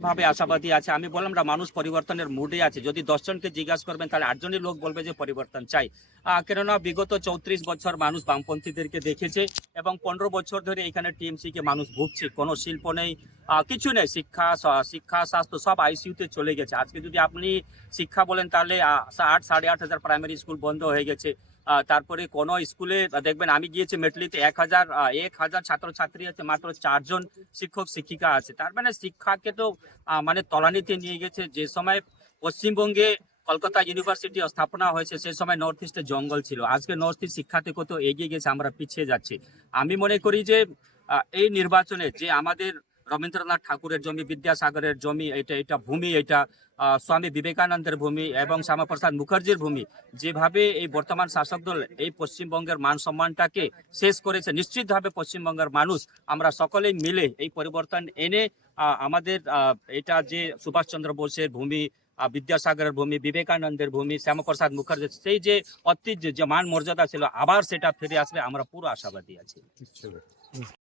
ভাবে আশাবাদী আছে। আমি বললাম না, মানুষ পরিবর্তনের মুডে আছে। যদি ১০ জনকে জিজ্ঞাসা করবেন তাহলে ৮ জনই লোক বলবে যে পরিবর্তন চাই। কেননা বিগত ৩৪ বছর মানুষ বামপন্থীদেরকে দেখেছে এবং ১৫ বছর ধরে এখানে টিএমসি কে মানুষ ভুগছে। কোনো শিল্প নেই, কিছু নেই। শিক্ষা, স্বাস্থ্য সব আইসিইউতে চলে গেছে। আজকে যদি আপনি শিক্ষা বলেন তাহলে ৮ সাড়ে ৮,০০০ প্রাইমারি স্কুল বন্ধ হয়ে গেছে। তারপরে কোনো স্কুলে দেখবেন, আমি গিয়েছি মেটলিতে ১,০০০ ছাত্রছাত্রী আছে, মাত্র ৪ জন শিক্ষক-শিক্ষিকা আছে। তার মানে শিক্ষাকে তো মানে তলানিতে নিয়ে গেছে। যে সময় পশ্চিমবঙ্গে কলকাতা ইউনিভার্সিটি স্থাপনা হয়েছে সেই সময় নর্থ ইস্টে জঙ্গল ছিল। আজকে নর্থ ইস্ট শিক্ষাতে কত এগিয়ে গেছে, আমরা পিছিয়ে যাচ্ছি। আমি মনে করি যে এই নির্বাচনে যে আমাদের রবীন্দ্রনাথ ঠাকুরের জমি, বিদ্যাসাগরের জমি, এটা ভূমি, এটা স্বামী বিবেকানন্দের ভূমি এবং শ্যামাপ্রসাদ মুখার্জির ভূমি, যেভাবে এই বর্তমান শাসক দল এই পশ্চিমবঙ্গের মান সম্মানটাকে শেষ করেছে, নিশ্চিতভাবে পশ্চিমবঙ্গের মানুষ আমরা সকলেই মিলে এই পরিবর্তন এনে আমাদের এটা যে সুভাষচন্দ্র বোসের ভূমি, বিদ্যাসাগরের ভূমি, বিবেকানন্দের ভূমি, শ্যামাপ্রসাদ মুখার্জি, সেই যে ঐতিহ্য, যে মান মর্যাদা ছিল, আবার সেটা ফিরে আসবে, আমরা পুরো আশাবাদী আছি।